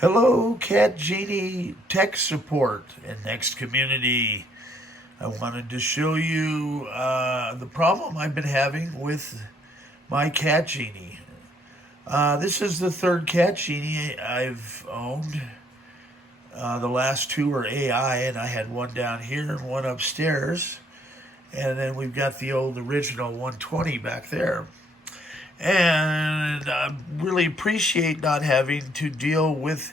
Hello, Cat Genie tech support and next community. I wanted to show you the problem I've been having with my Cat Genie. This is the third Cat Genie I've owned. The last two are AI, and I had one down here and one upstairs. And then we've got the old original 120 back there. And I really appreciate not having to deal with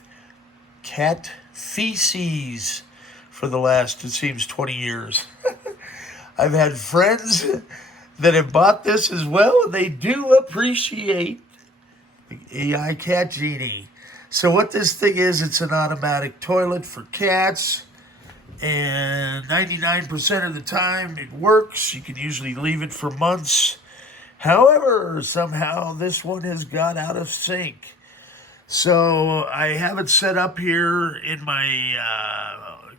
cat feces for the last, it seems, 20 years. I've had friends that have bought this as well, and they do appreciate the AI Cat Genie. So what this thing is, it's an automatic toilet for cats, and 99% of the time it works. You can usually leave it for months. However, somehow this one has got out of sync. So I have it set up here in my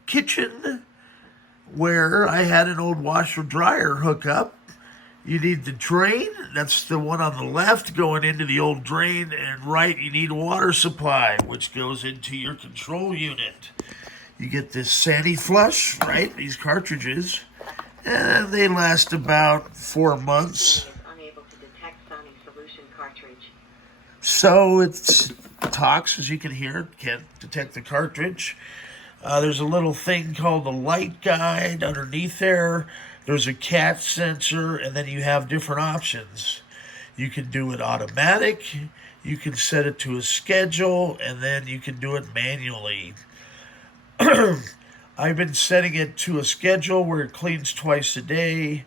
kitchen where I had an old washer dryer hookup. You need the drain, that's the one on the left going into the old drain, and right you need a water supply, which goes into your control unit. You get this Sandy Flush, right, these cartridges, and they last about 4 months. So it talks, as you can hear, can't detect the cartridge. There's a little thing called the light guide underneath there. There's a cat sensor, and then you have different options. You can do it automatic, you can set it to a schedule, and then you can do it manually. I've been setting it to a schedule where it cleans twice a day.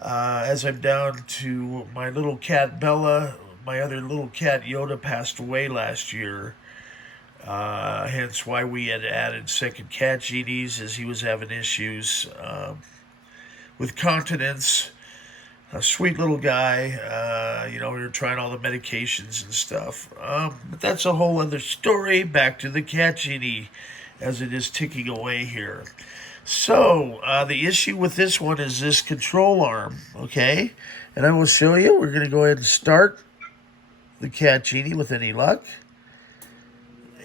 As I'm down to my little cat Bella, my other little cat Yoda passed away last year. Hence why we had added second Cat Genies, as he was having issues with continence. A sweet little guy. We were trying all the medications and stuff. But that's a whole other story. Back to the Cat Genie as it is ticking away here. So, the issue with this one is this control arm, okay? And I will show you. We're going to go ahead and start the Cat Genie with any luck.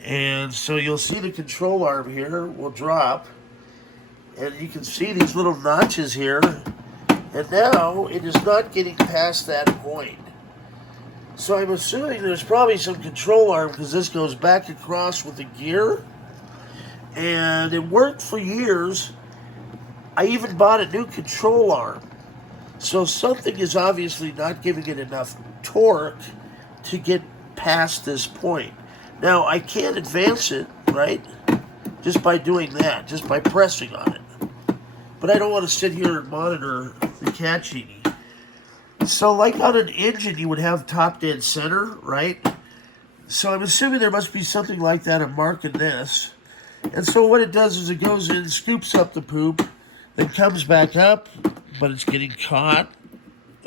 And so you'll see the control arm here will drop. And you can see these little notches here. And now it is not getting past that point. So I'm assuming there's probably some control arm because this goes back across with the gear. And it worked for years. I even bought a new control arm. So something is obviously not giving it enough torque to get past this point. Now, I can't advance it, right? Just by doing that, just by pressing on it. But I don't want to sit here and monitor the Cat Genie. So like on an engine, you would have top dead center, right? So I'm assuming there must be something like that. I'm marking this. And so what it does is it goes in, scoops up the poop, then comes back up, but it's getting caught,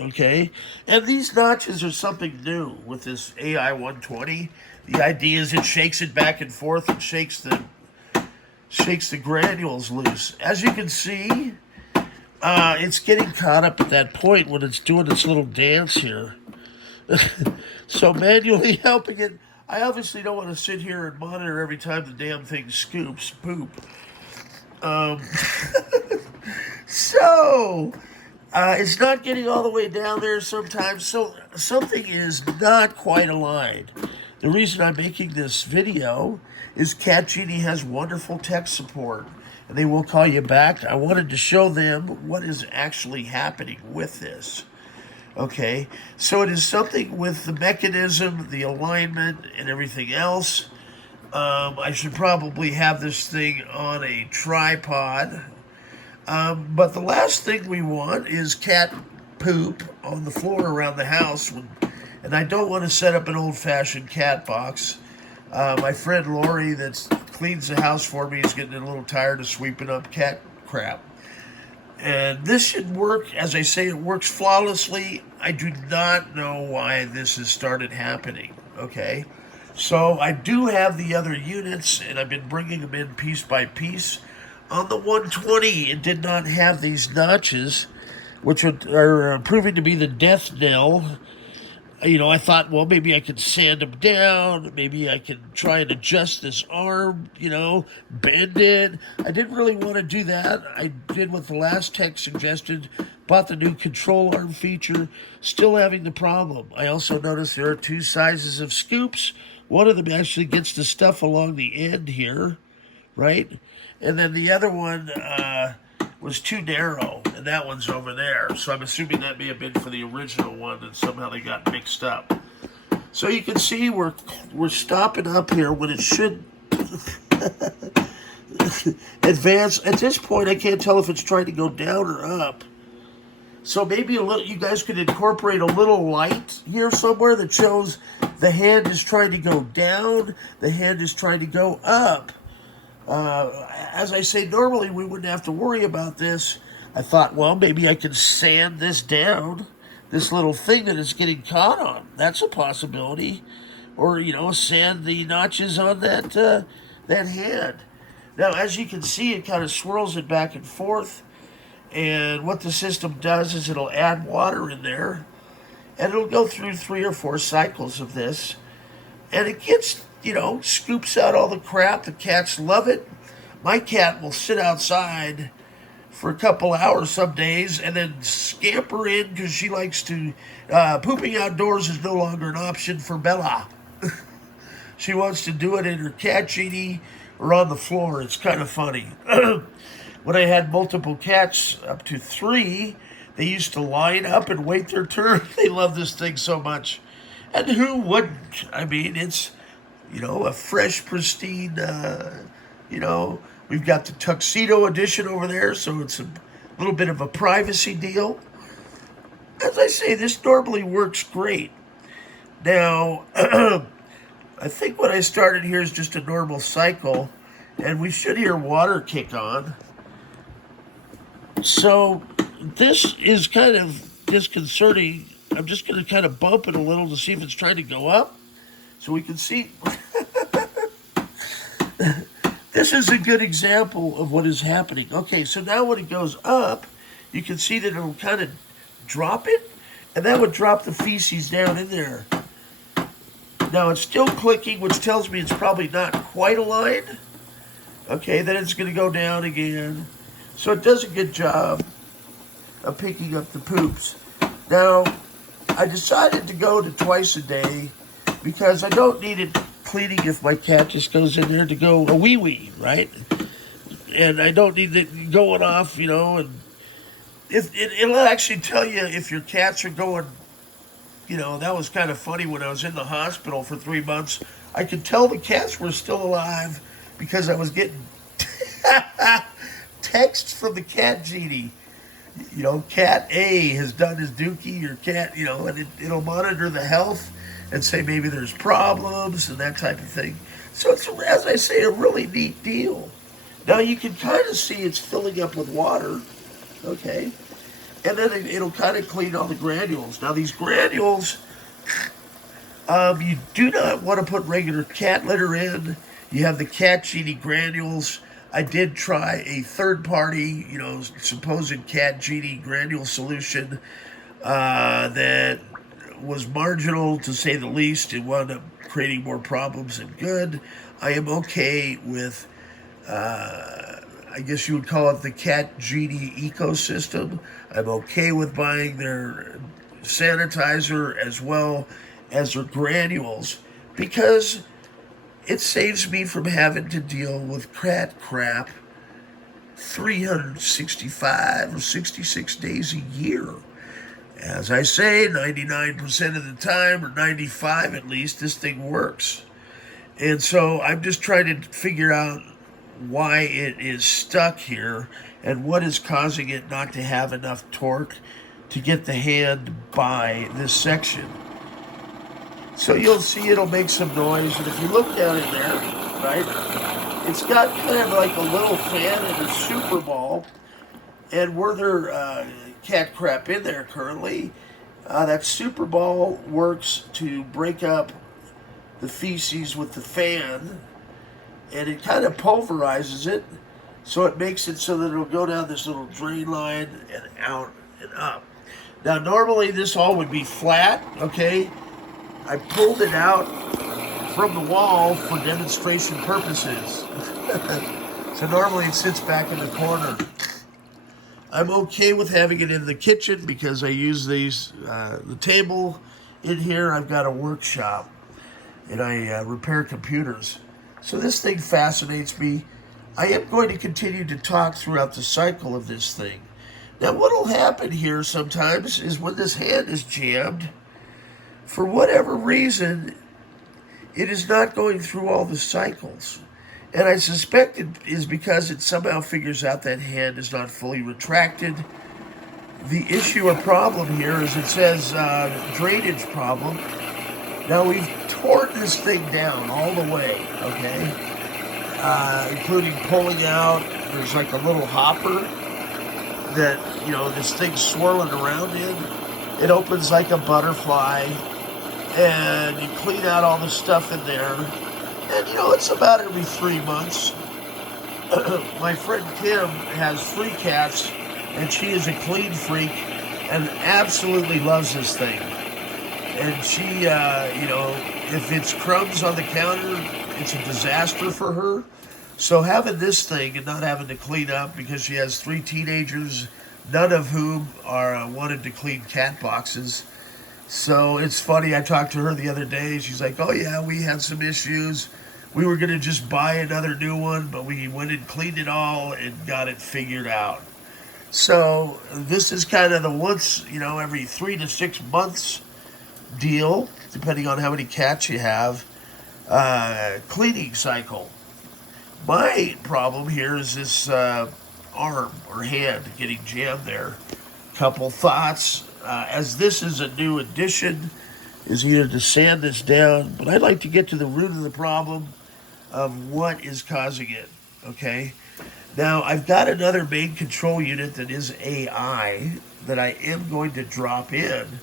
okay? And these notches are something new with this AI 120. The idea is it shakes it back and forth and shakes the granules loose. As you can see, it's getting caught up at that point when it's doing its little dance here. So manually helping it. I obviously don't want to sit here and monitor every time the damn thing scoops poop. So, it's not getting all the way down there sometimes, so something is not quite aligned. The reason I'm making this video is Cat Genie has wonderful tech support, and they will call you back. I wanted to show them what is actually happening with this. Okay, so it is something with the mechanism, the alignment, and everything else. I should probably have this thing on a tripod. But the last thing we want is cat poop on the floor around the house. And I don't want to set up an old-fashioned cat box. My friend Lori that cleans the house for me is getting a little tired of sweeping up cat crap. And this should work. As I say, it works flawlessly. I do not know why this has started happening, okay? So I do have the other units, and I've been bringing them in piece by piece. On the 120, it did not have these notches, which are proving to be the death knell I thought, well, maybe I could sand them down. Maybe I could try and adjust this arm, bend it. I didn't really want to do that. I did what the last tech suggested, bought the new control arm feature, still having the problem. I also noticed there are two sizes of scoops. One of them actually gets the stuff along the end here, right? And then the other one was too narrow, and that one's over there. So I'm assuming that may have been for the original one, and somehow they got mixed up. So you can see we're stopping up here when it should advance. At this point, I can't tell if it's trying to go down or up. So maybe you guys could incorporate a little light here somewhere that shows the hand is trying to go down, the hand is trying to go up. As I say, normally we wouldn't have to worry about this. I thought, well, maybe I can sand this down, this little thing that it's getting caught on. That's a possibility. Or, sand the notches on that hand. Now, as you can see, it kind of swirls it back and forth. And what the system does is it'll add water in there. And it'll go through 3 or 4 cycles of this. And it gets, scoops out all the crap. The cats love it. My cat will sit outside for a couple hours some days and then scamper in because she likes to, pooping outdoors is no longer an option for Bella. She wants to do it in her Cat Genie or on the floor. It's kind of funny. When I had multiple cats, up to 3, they used to line up and wait their turn. They love this thing so much. And who wouldn't? I mean, it's, a fresh, pristine, we've got the tuxedo edition over there, so it's a little bit of a privacy deal. As I say, this normally works great. Now, I think what I started here is just a normal cycle, and we should hear water kick on. So this is kind of disconcerting. I'm just going to kind of bump it a little to see if it's trying to go up. So we can see. This is a good example of what is happening. Okay, so now when it goes up, you can see that it'll kind of drop it, and that would drop the feces down in there. Now it's still clicking, which tells me it's probably not quite aligned. Okay, then it's going to go down again. So it does a good job of picking up the poops. Now, I decided to go to twice a day because I don't need it cleaning if my cat just goes in there to go a wee-wee, right? And I don't need it going off, and it'll actually tell you if your cats are going, that was kind of funny when I was in the hospital for 3 months. I could tell the cats were still alive because I was getting texts from the Cat Genie. Cat A has done his dookie, your cat, and it'll monitor the health and say maybe there's problems and that type of thing. So it's, as I say, a really neat deal. Now you can kind of see it's filling up with water, okay? And then it'll kind of clean all the granules. Now these granules, you do not want to put regular cat litter in. You have the Cat Genie granules. I did try a third-party, supposed Cat Genie granule solution that was marginal, to say the least. It wound up creating more problems than good. I am okay with, I guess you would call it the Cat Genie ecosystem. I'm okay with buying their sanitizer as well as their granules because it saves me from having to deal with cat crap 365 or 66 days a year. As I say, 99% of the time, or 95 at least, this thing works. And so I'm just trying to figure out why it is stuck here and what is causing it not to have enough torque to get the hand by this section. So you'll see it'll make some noise, and if you look down in there, right, it's got kind of like a little fan and a super ball, and were there cat crap in there currently, that super ball works to break up the feces with the fan, and it kind of pulverizes it, so it makes it so that it'll go down this little drain line and out and up. Now normally this all would be flat, okay? I pulled it out from the wall for demonstration purposes. So normally it sits back in the corner. I'm okay with having it in the kitchen because I use the table in here. I've got a workshop and I repair computers. So this thing fascinates me. I am going to continue to talk throughout the cycle of this thing. Now, what will happen here sometimes is when this hand is jammed, for whatever reason, it is not going through all the cycles. And I suspect it is because it somehow figures out that hand is not fully retracted. The issue or problem here is it says drainage problem. Now we've torn this thing down all the way, okay? Including pulling out, there's like a little hopper that, this thing's swirling around in. It opens like a butterfly, and you clean out all the stuff in there. And, it's about every 3 months. My friend Kim has 3 cats, and she is a clean freak and absolutely loves this thing. And she, if it's crumbs on the counter, it's a disaster for her. So having this thing and not having to clean up because she has 3 teenagers, none of whom are wanted to clean cat boxes. So it's funny, I talked to her the other day. She's like, oh yeah, we had some issues. We were going to just buy another new one, but we went and cleaned it all and got it figured out. So this is kind of the once, every 3 to 6 months deal, depending on how many cats you have, cleaning cycle. My problem here is this arm or hand getting jammed there. Couple thoughts. As this is a new addition, is either to sand this down, but I'd like to get to the root of the problem of what is causing it, okay? Now, I've got another main control unit that is AI that I am going to drop in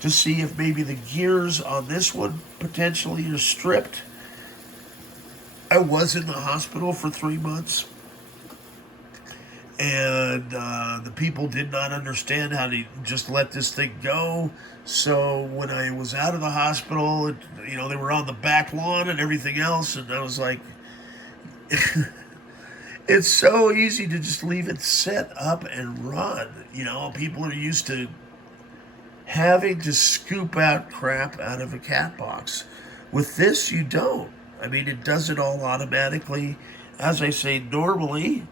to see if maybe the gears on this one potentially are stripped. I was in the hospital for 3 months, and the people did not understand how to just let this thing go. So when I was out of the hospital, they were on the back lawn and everything else, and I was like, it's so easy to just leave it set up and run. People are used to having to scoop out crap out of a cat box. With this, you don't. It does it all automatically. As I say, normally,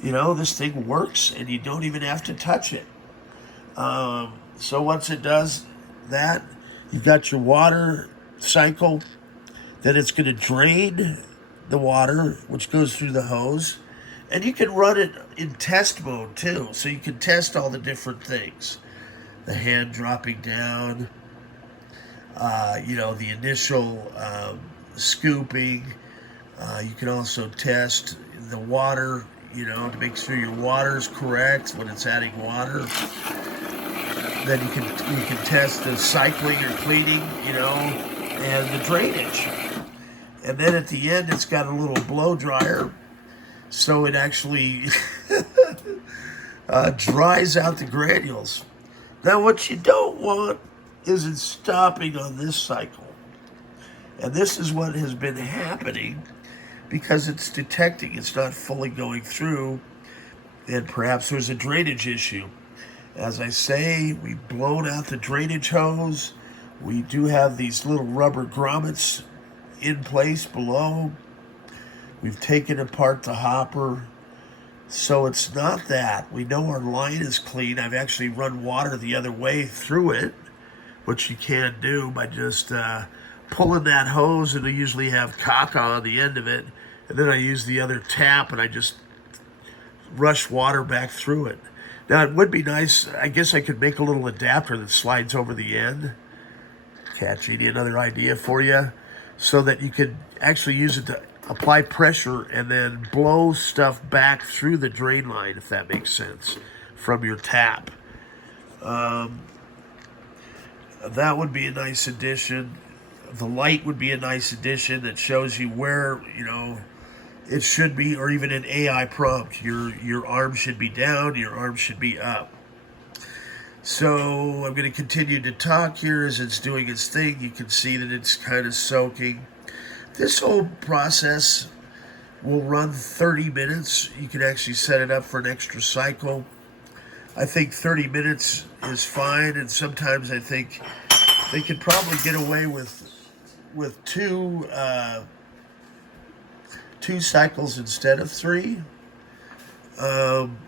this thing works and you don't even have to touch it. So once it does that, you've got your water cycle. Then it's going to drain the water, which goes through the hose. And you can run it in test mode too. So you can test all the different things. The hand dropping down, the initial scooping. You can also test the water, to make sure your water is correct when it's adding water. Then you can test the cycling or cleaning, and the drainage. And then at the end, it's got a little blow dryer, so it actually dries out the granules. Now, what you don't want is it stopping on this cycle. And this is what has been happening because it's detecting it's not fully going through, and perhaps there's a drainage issue. As I say, we've blown out the drainage hose. We do have these little rubber grommets in place below. We've taken apart the hopper. So it's not that. We know our line is clean. I've actually run water the other way through it, which you can do by just pulling that hose, and I usually have caca on the end of it. And then I use the other tap and I just rush water back through it. Now, it would be nice, I guess I could make a little adapter that slides over the end. Cat Genie, another idea for you, so that you could actually use it to apply pressure and then blow stuff back through the drain line, if that makes sense, from your tap. That would be a nice addition. The light would be a nice addition that shows you where, it should be, or even an AI prompt. Your arm should be down, your arm should be up. So I'm going to continue to talk here as it's doing its thing. You can see that it's kind of soaking. This whole process will run 30 minutes. You can actually set it up for an extra cycle. I think 30 minutes is fine, and sometimes I think they could probably get away with two cycles instead of three. Um,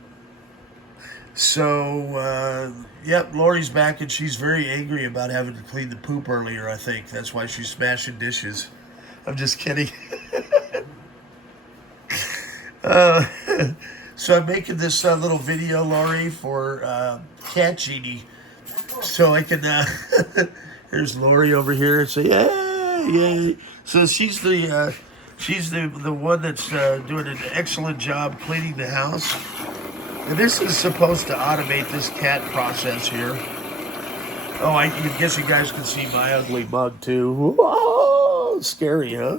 Yep, Lori's back, and she's very angry about having to clean the poop earlier, I think. That's why she's smashing dishes. I'm just kidding. uh, so I'm making this little video, Lori, for Cat Genie. So I can, here's Lori over here, and say, yay, yay. So she's the one that's doing an excellent job cleaning the house. And this is supposed to automate this cat process here. Oh, I guess you guys can see my ugly mug too. Whoa, scary, huh?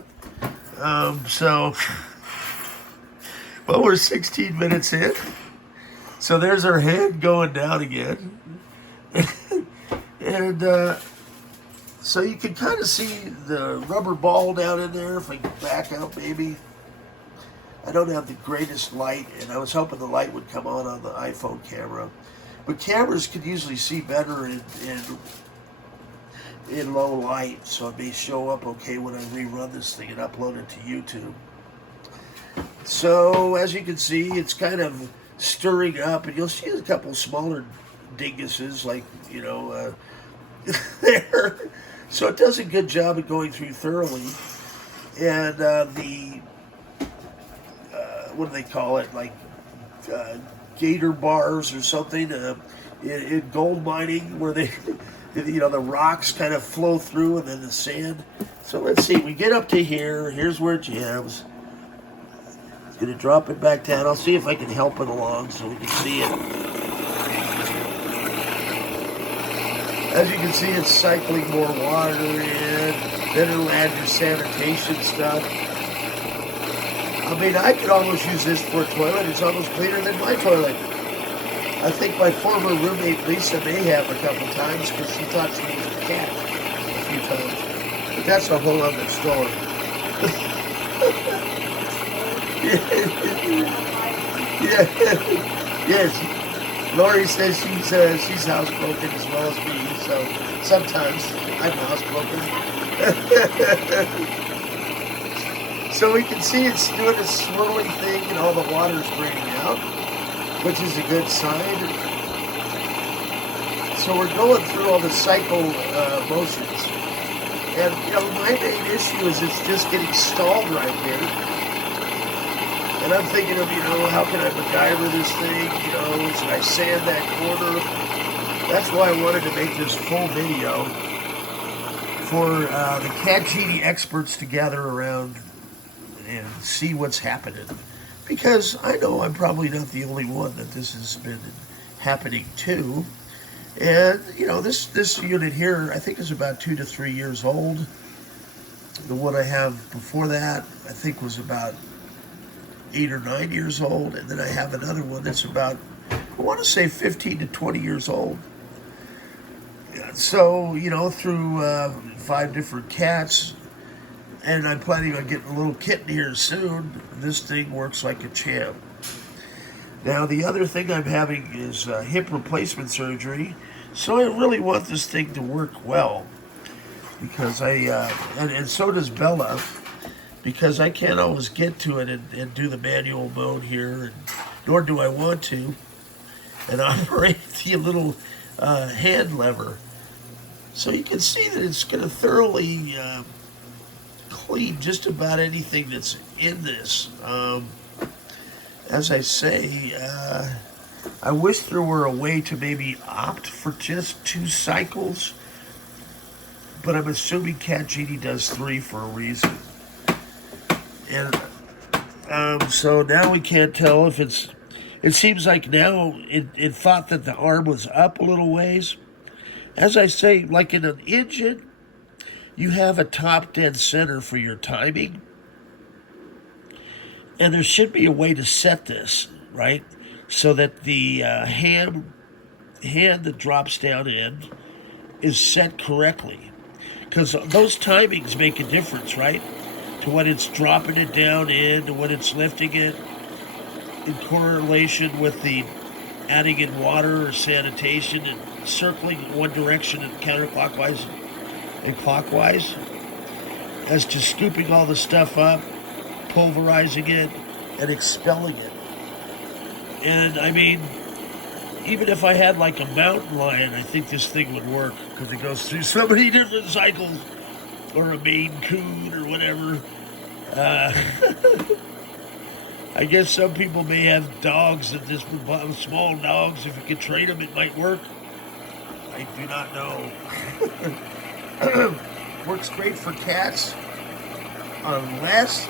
Well, we're 16 minutes in. So there's our head going down again. And so you can kind of see the rubber ball down in there. If I can back out, maybe. I don't have the greatest light, and I was hoping the light would come on the iPhone camera. But cameras can usually see better in low light, so it may show up okay when I rerun this thing and upload it to YouTube. So, as you can see, it's kind of stirring up, and you'll see a couple smaller dinguses, like, there. So it does a good job of going through thoroughly. And what do they call it? Like gator bars or something in gold mining, where they, the rocks kind of flow through and then the sand. So let's see. We get up to here. Here's where it jams. It's going to drop it back down. I'll see if I can help it along so we can see it. As you can see, it's cycling more water in. Then it'll add your sanitation stuff. I mean, I could almost use this for a toilet. It's almost cleaner than my toilet. I think my former roommate Lisa may have a couple times because she thought she was a cat a few times. But that's a whole other story. Yeah. Yes. Lori says she's housebroken as well as me, so sometimes I'm housebroken. So we can see it's doing a swirling thing and all the water's draining out, which is a good sign. So we're going through all the cycle motions. And, my main issue is it's just getting stalled right here. And I'm thinking of, how can I MacGyver this thing? Should I sand that corner? That's why I wanted to make this full video for the Cat Genie experts to gather around and see what's happening. Because I know I'm probably not the only one that this has been happening to. And, this unit here, I think is about 2 to 3 years old. The one I have before that, I think was about 8 or 9 years old. And then I have another one that's about, I want to say 15 to 20 years old. So, through 5 different cats, and I'm planning on getting a little kitten here soon, this thing works like a champ. Now, the other thing I'm having is hip replacement surgery, so I really want this thing to work well. Because and so does Bella, because I can't always get to it and do the manual mode here, and nor do I want to, and operate the little hand lever. So you can see that it's going to thoroughly clean just about anything that's in this. As I say, I wish there were a way to maybe opt for just 2 cycles, but I'm assuming Cat Genie does 3 for a reason. And so now we can't tell if it seems like now it thought that the arm was up a little ways. As I say, like in an engine, you have a top dead center for your timing. And there should be a way to set this, right? So that the ham hand that drops down in is set correctly. Because those timings make a difference, right? To when it's dropping it down in, to when it's lifting it, in correlation with the adding in water or sanitation and circling in one direction and counterclockwise and clockwise, as to scooping all the stuff up, pulverizing it, and expelling it. And I mean, even if I had like a mountain lion, I think this thing would work because it goes through so many different cycles, or a Maine Coon or whatever. Uh, I guess some people may have dogs that just small dogs. If you could train them, it might work. I do not know. Works great for cats unless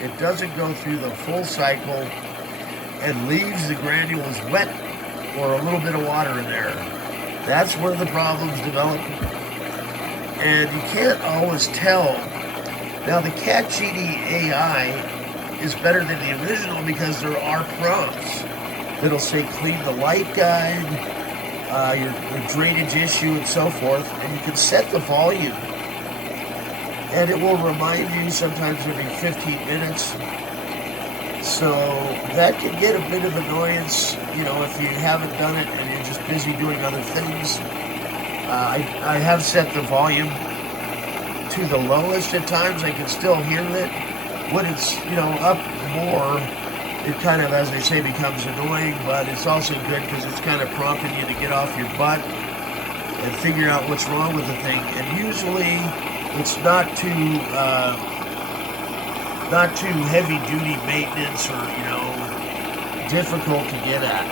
it doesn't go through the full cycle and leaves the granules wet or a little bit of water in there. That's where the problems develop. And you can't always tell. Now the Cat Genie AI is better than the original because there are prompts that'll say clean the light guide, your drainage issue and so forth, and you can set the volume. And it will remind you sometimes every 15 minutes. So that can get a bit of annoyance, you know, if you haven't done it and you're just busy doing other things. I have set the volume to the lowest at times. I can still hear it. When it's, you know, up more, it kind of, as they say, becomes annoying, but it's also good because it's kind of prompting you to get off your butt and figure out what's wrong with the thing. And usually it's not too heavy duty maintenance or, you know, difficult to get at.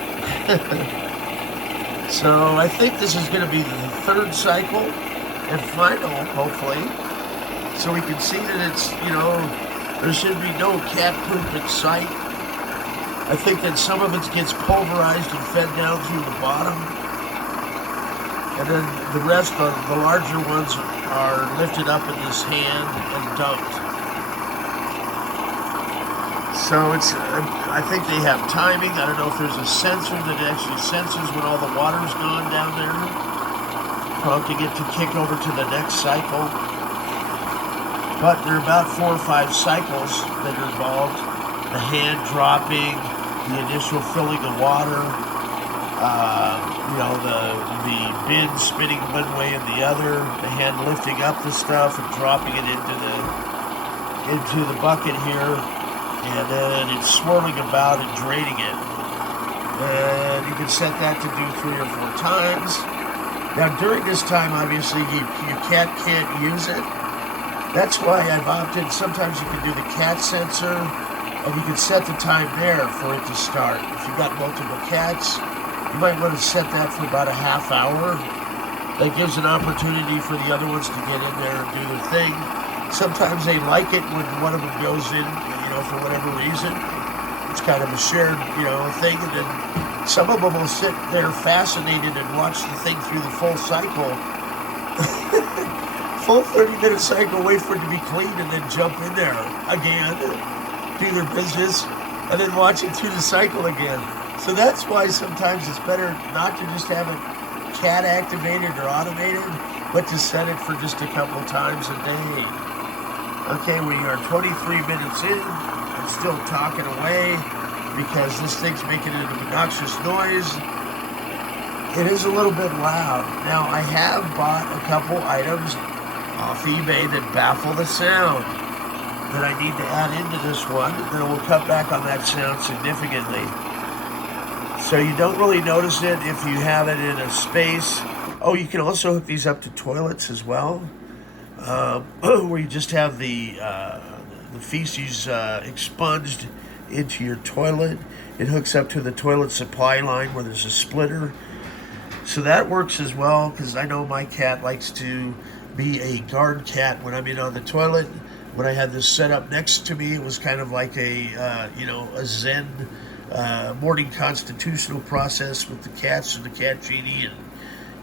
So I think this is going to be the third cycle and final, hopefully. So we can see that it's, you know, there should be no cat poop in sight. I think that some of it gets pulverized and fed down through the bottom. And then the rest, the larger ones, are lifted up in this hand and dumped. So it's, I think they have timing. I don't know if there's a sensor that actually senses when all the water's gone down there, prompting it to kick over to the next cycle. But there are about 4 or 5 cycles that are involved. The hand dropping, the initial filling of water, you know, the bin spinning one way and the other, the hand lifting up the stuff and dropping it into the bucket here, and then it's swirling about and draining it. And you can set that to do 3 or 4 times. Now during this time, obviously, your cat can't use it. That's why I've opted, sometimes you can do the cat sensor, and you can set the time there for it to start. If you've got multiple cats, you might want to set that for about a half hour. That gives an opportunity for the other ones to get in there and do their thing. Sometimes they like it when one of them goes in, you know, for whatever reason. It's kind of a shared, you know, thing. And then some of them will sit there fascinated and watch the thing through the full cycle. Full 30-minute cycle, wait for it to be cleaned, and then jump in there again, do their business, and then watch it through the cycle again. So that's why sometimes it's better not to just have it cat activated or automated, but to set it for just a couple times a day. Okay, we are 23 minutes in. I'm still talking away because this thing's making an obnoxious noise. It is a little bit loud. Now, I have bought a couple items off eBay that baffle the sound that I need to add into this one. Then we'll cut back on that sound significantly. So you don't really notice it if you have it in a space. Oh, you can also hook these up to toilets as well, where you just have the feces expunged into your toilet. It hooks up to the toilet supply line where there's a splitter. So that works as well, because I know my cat likes to be a guard cat when I'm in on the toilet. When I had this set up next to me, it was kind of like a, you know, a Zen morning constitutional process with the cats and the Cat Genie, and,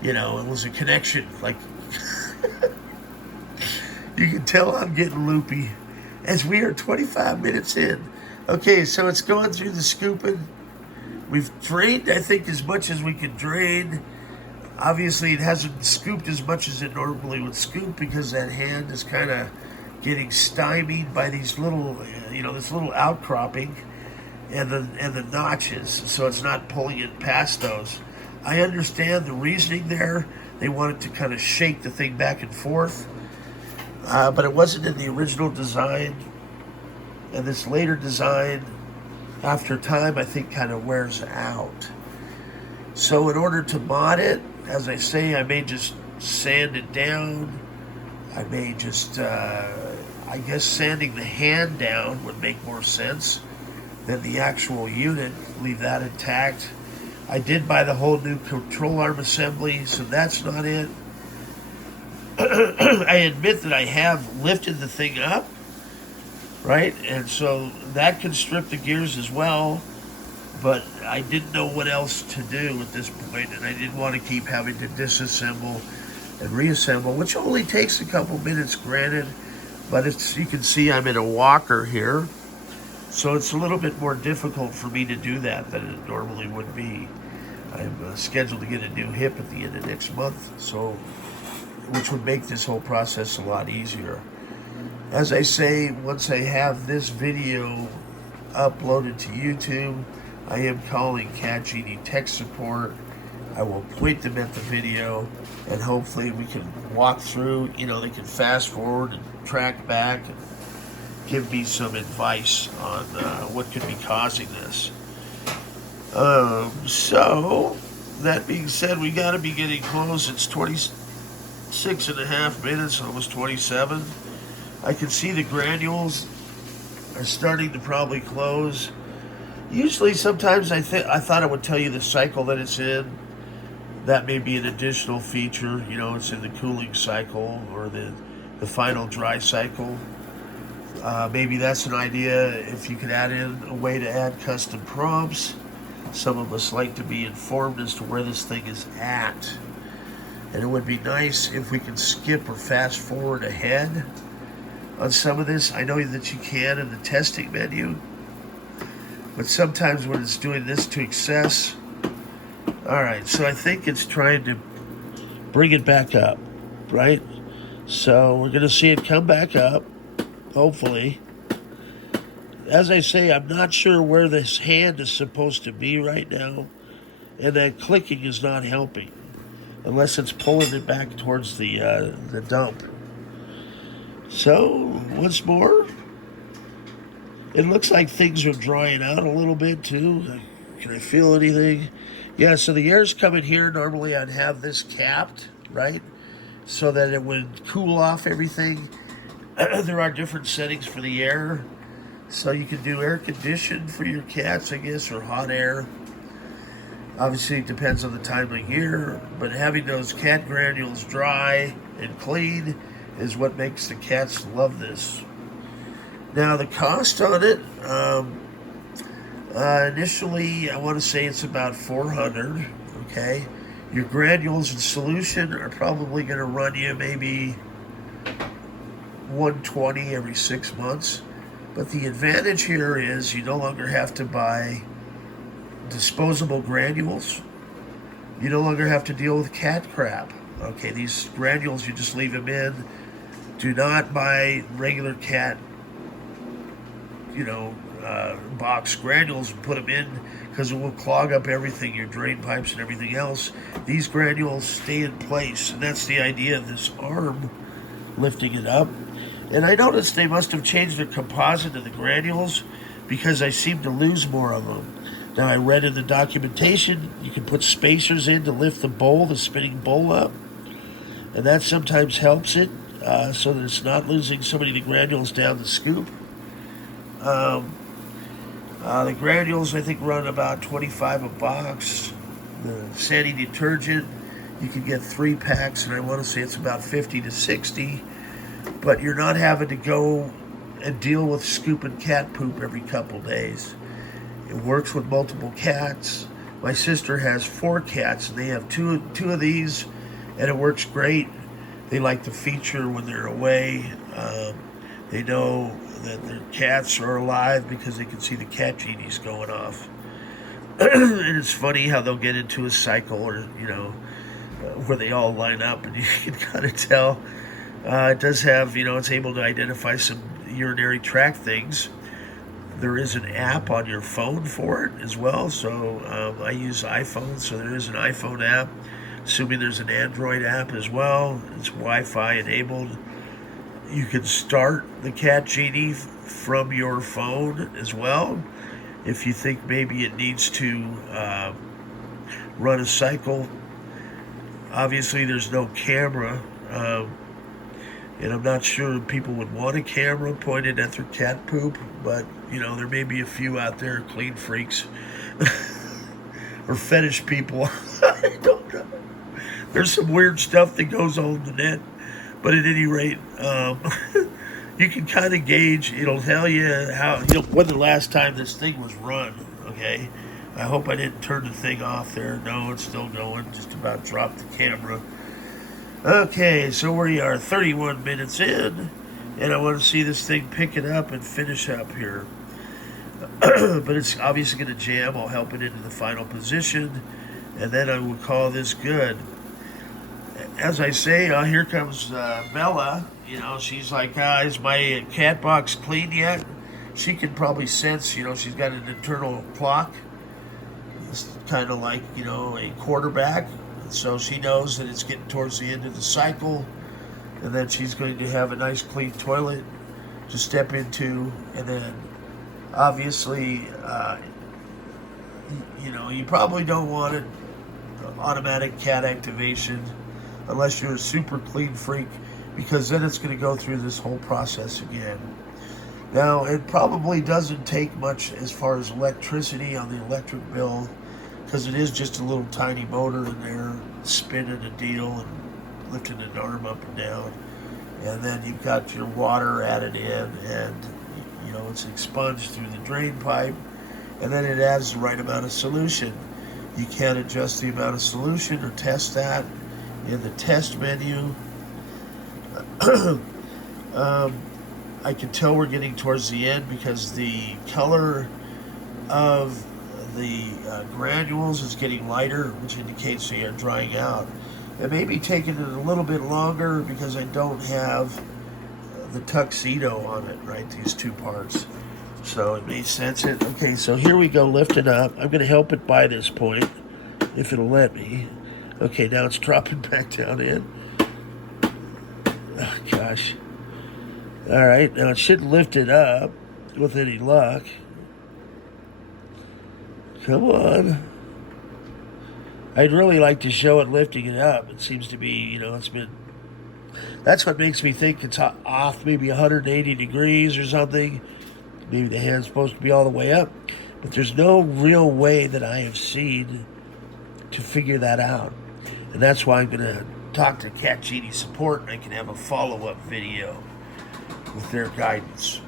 you know, it was a connection. Like, you can tell I'm getting loopy as we are 25 minutes in. Okay, so it's going through the scooping. We've drained, I think, as much as we can drain. Obviously, it hasn't scooped as much as it normally would scoop because that hand is kind of getting stymied by these little, this little outcropping and the notches. So it's not pulling it past those. I understand the reasoning there. They wanted to kind of shake the thing back and forth, but it wasn't in the original design. And this later design, after time, I think kind of wears out. So in order to mod it, as I say, I may just sand it down. I may just, I guess sanding the hand down would make more sense than the actual unit. Leave that intact. I did buy the whole new control arm assembly, so that's not it. I admit that I have lifted the thing up, right? And so that can strip the gears as well. But I didn't know what else to do at this point, and I didn't want to keep having to disassemble and reassemble, which only takes a couple minutes, granted. But you can see I'm in a walker here, so it's a little bit more difficult for me to do that than it normally would be. I'm scheduled to get a new hip at the end of next month, so which would make this whole process a lot easier. As I say, once I have this video uploaded to YouTube, I am calling Cat Genie tech support. I will point them at the video, and hopefully we can walk through, they can fast forward and track back and give me some advice on what could be causing this. So, that being said, we got to be getting close. It's 26 and a half minutes, almost 27. I can see the granules are starting to probably close. Usually, sometimes I thought it would tell you the cycle that it's in. That may be an additional feature. It's in the cooling cycle or the final dry cycle. Maybe that's an idea if you could add in a way to add custom prompts. Some of us like to be informed as to where this thing is at. And it would be nice if we can skip or fast forward ahead on some of this. I know that you can in the testing menu. But sometimes when it's doing this to excess, all right, so I think it's trying to bring it back up, right? So we're going to see it come back up, hopefully. As I say, I'm not sure where this hand is supposed to be right now, and that clicking is not helping, unless it's pulling it back towards the dump. So, once more, it looks like things are drying out a little bit too. Can I feel anything? Yeah, so the air's coming here. Normally I'd have this capped, right? So that it would cool off everything. There are different settings for the air. So you can do air conditioned for your cats, I guess, or hot air. Obviously it depends on the time of year, but having those cat granules dry and clean is what makes the cats love this. Now the cost on it, initially I want to say it's about $400. Okay, your granules in solution are probably going to run you maybe $120 every 6 months. But the advantage here is you no longer have to buy disposable granules. You no longer have to deal with cat crap. Okay, these granules, you just leave them in. Do not buy regular cat box granules and put them in, because it will clog up everything, your drain pipes and everything else. These granules stay in place, and that's the idea of this arm lifting it up. And I noticed they must have changed the composite of the granules, because I seem to lose more of them. Now, I read in the documentation you can put spacers in to lift the bowl, the spinning bowl up, and that sometimes helps it, so that it's not losing so many of the granules down the scoop. The granules, I think, run about $25 a box. The sanding detergent, you can get 3 packs, and I want to say it's about $50 to $60. But you're not having to go and deal with scooping cat poop every couple days. It works with multiple cats. My sister has 4 cats, and they have two of these, and it works great. They like to feature when they're away. They know that their cats are alive because they can see the Cat Genies going off. And it's funny how they'll get into a cycle, or where they all line up, and you can kind of tell. It does have, it's able to identify some urinary tract things. There is an app on your phone for it as well. So I use iPhone, so there is an iPhone app. Assuming there's an Android app as well. It's Wi-Fi enabled. You can start the Cat Genie from your phone as well. If you think maybe it needs to run a cycle. Obviously, there's no camera. And I'm not sure people would want a camera pointed at their cat poop, but there may be a few out there, clean freaks or fetish people. I don't know. There's some weird stuff that goes on the net, but at any rate, you can kind of gauge. It'll tell you how when the last time this thing was run. Okay, I hope I didn't turn the thing off there. No, it's still going. Just about dropped the camera. Okay, so we are 31 minutes in, and I want to see this thing pick it up and finish up here. But it's obviously going to jam. I'll help it into the final position, and then I will call this good. As I say, here comes Bella. She's like, is my cat box clean yet? She can probably sense, she's got an internal clock. It's kind of like, a quarterback. So she knows that it's getting towards the end of the cycle, and then she's going to have a nice clean toilet to step into. And then obviously, you probably don't want an automatic cat activation unless you're a super clean freak, because then it's going to go through this whole process again. Now, it probably doesn't take much as far as electricity on the electric bill, because it is just a little tiny motor in there spinning a deal and lifting an arm up and down. And then you've got your water added in, and it's expunged through the drain pipe, and then it adds the right amount of solution. You can adjust the amount of solution or test that in the test menu. I can tell we're getting towards the end because the color of the granules is getting lighter, which indicates they are drying out. It may be taking it a little bit longer because I don't have the tuxedo on it, right? These two parts. So it may sense it. Okay, so here we go, lift it up. I'm going to help it by this point, if it'll let me. Okay, now it's dropping back down in. Oh, gosh. All right, now it should lift it up with any luck. Come on. I'd really like to show it lifting it up. It seems to be, it's been... That's what makes me think it's off maybe 180 degrees or something. Maybe the hand's supposed to be all the way up. But there's no real way that I have seen to figure that out. And that's why I'm going to talk to Cat Genie support, and I can have a follow-up video with their guidance.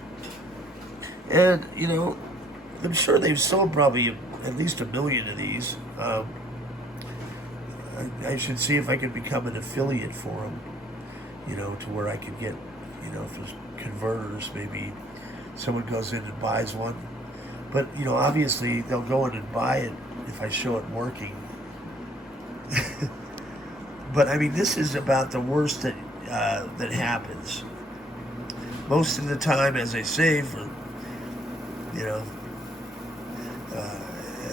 And, I'm sure they've sold probably at least 1 million of these. I should see if I can become an affiliate for them, to where I could get, if there's converters, maybe someone goes in and buys one. But, obviously they'll go in and buy it if I show it working. But, I mean, this is about the worst that happens. Most of the time, as I say, for,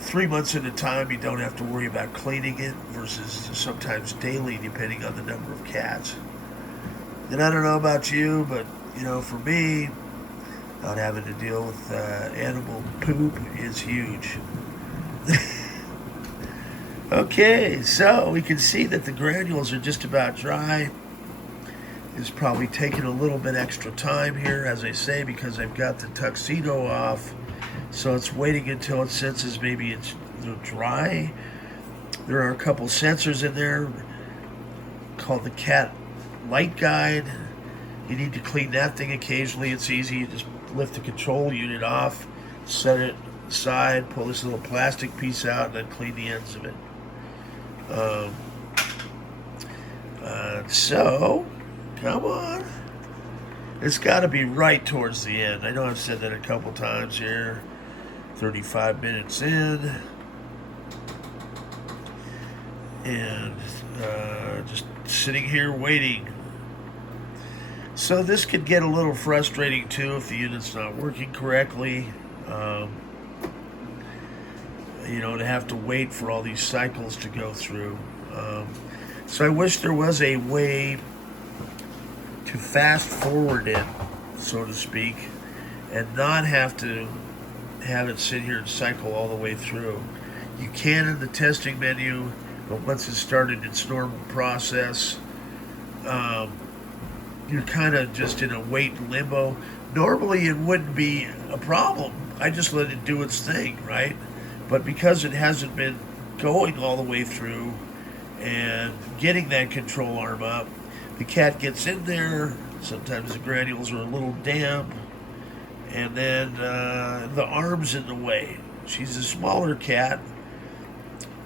3 months at a time, you don't have to worry about cleaning it, versus sometimes daily, depending on the number of cats. And I don't know about you, but, for me, not having to deal with animal poop is huge. Okay, so we can see that the granules are just about dry. It's probably taking a little bit extra time here, as I say, because I've got the tuxedo off. So it's waiting until it senses maybe it's dry. There are a couple sensors in there called the Cat Light Guide. You need to clean that thing occasionally. It's easy. You just lift the control unit off, set it aside, pull this little plastic piece out, and then clean the ends of it. So, come on. It's got to be right towards the end. I know I've said that a couple times here. 35 minutes in. and just sitting here waiting. So this could get a little frustrating too if the unit's not working correctly. To have to wait for all these cycles to go through. So I wish there was a way to fast forward it, so to speak, and not have to have it sit here and cycle all the way through. You can in the testing menu, but once it's started its normal process, you're kind of just in a wait limbo. Normally it wouldn't be a problem. I just let it do its thing, right? But because it hasn't been going all the way through and getting that control arm up, the cat gets in there. Sometimes the granules are a little damp, and then the arm's in the way. She's a smaller cat,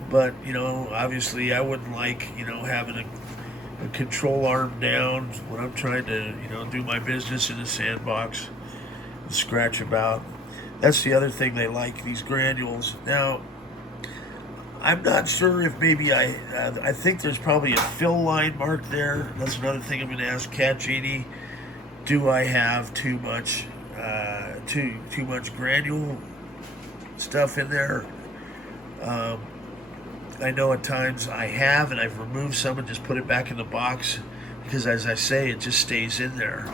but obviously I wouldn't like having a control arm down when I'm trying to do my business in a sandbox and scratch about. That's the other thing they like, these granules. Now, I'm not sure if maybe I think there's probably a fill line marked there. That's another thing I'm going to ask Cat Genie. Do I have too much granule stuff in there? I know at times I have, and I've removed some and just put it back in the box because, as I say, it just stays in there,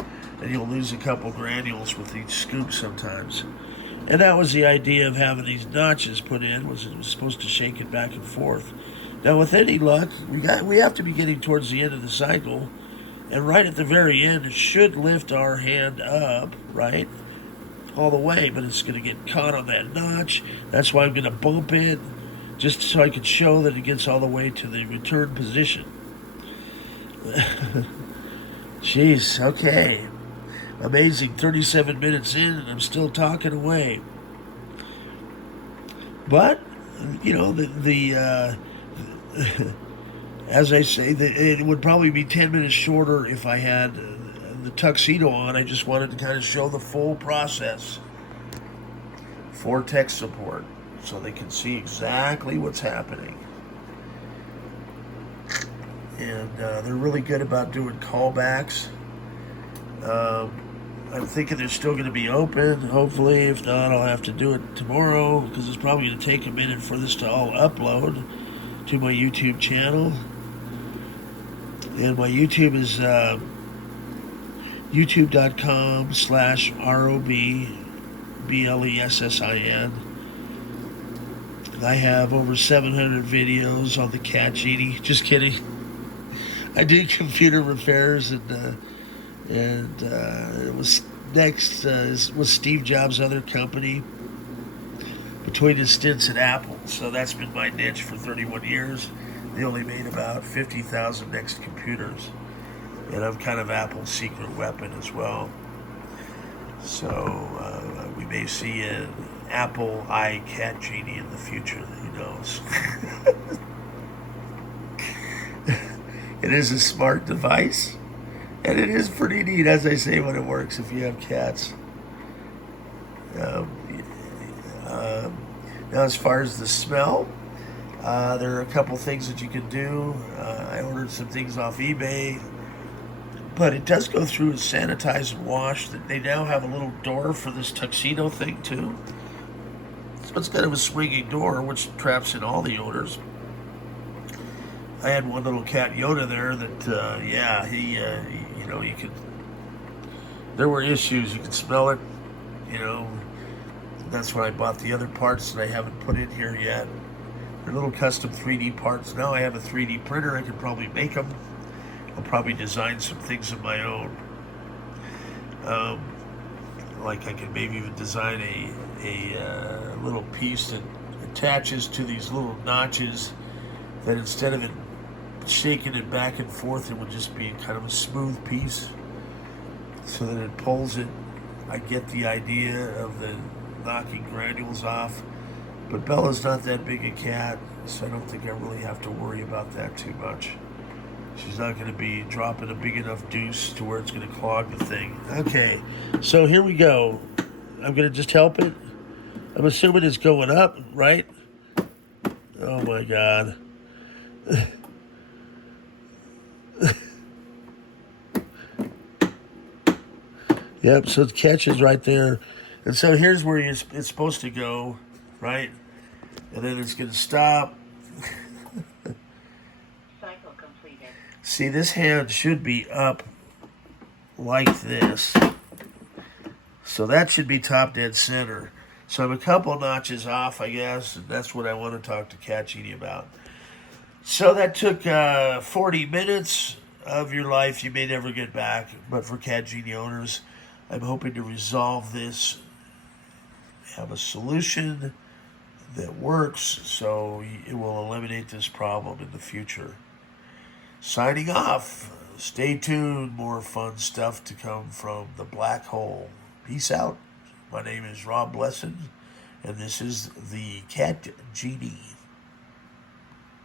and you'll lose a couple granules with each scoop sometimes. And that was the idea of having these notches put in, was it was supposed to shake it back and forth. Now, with any luck, we have to be getting towards the end of the cycle, and right at the very end, it should lift our hand up, right, all the way, but it's going to get caught on that notch. That's why I'm going to bump it, just so I can show that it gets all the way to the return position. Jeez, okay. Amazing, 37 minutes in and I'm still talking away. But, as I say, it would probably be 10 minutes shorter if I had the tuxedo on. I just wanted to kind of show the full process for tech support so they can see exactly what's happening. And they're really good about doing callbacks. I'm thinking they're still going to be open, hopefully. If not, I'll have to do it tomorrow because it's probably going to take a minute for this to all upload to my YouTube channel. And my YouTube is youtube.com/ROBBLESSIN. I have over 700 videos on the Cat Genie. Just kidding. I do computer repairs, and it was next was Steve Jobs' other company between his stints at Apple. So that's been my niche for 31 years. They only made about 50,000 next computers, and I'm kind of Apple's secret weapon as well. So we may see an Apple Cat Genie in the future. Who knows? It is a smart device. And it is pretty neat, as I say, when it works if you have cats. Now, as far as the smell, there are a couple things that you can do. I ordered some things off eBay, but it does go through and sanitize and wash. They now have a little door for this tuxedo thing, too. So it's kind of a swinging door, which traps in all the odors. I had one little cat Yoda there that, you could, there were issues. You could smell it, That's where I bought the other parts that I haven't put in here yet. They're little custom 3D parts. Now I have a 3D printer. I could probably make them. I'll probably design some things of my own. Like I could maybe even design a little piece that attaches to these little notches that instead of it shaking it back and forth, it would just be kind of a smooth piece so that it pulls it. I get the idea of the knocking granules off, but Bella's not that big a cat, so I don't think I really have to worry about that too much. She's not going to be dropping a big enough deuce to where it's going to clog the thing. Okay, so here we go. I'm going to just help it. I'm assuming it's going up, right? Oh my God. Yep, so it catches right there. And so here's where it's supposed to go, right? And then it's going to stop. Cycle completed. See, this hand should be up like this. So that should be top dead center. So I'm a couple notches off, I guess, and that's what I want to talk to Cat Genie about. So that took 40 minutes of your life you may never get back. But for Cat Genie owners, I'm hoping to resolve this, have a solution that works so it will eliminate this problem in the future. Signing off. Stay tuned. More fun stuff to come from the black hole. Peace out. My name is Rob Blessed, and this is the Cat Genie.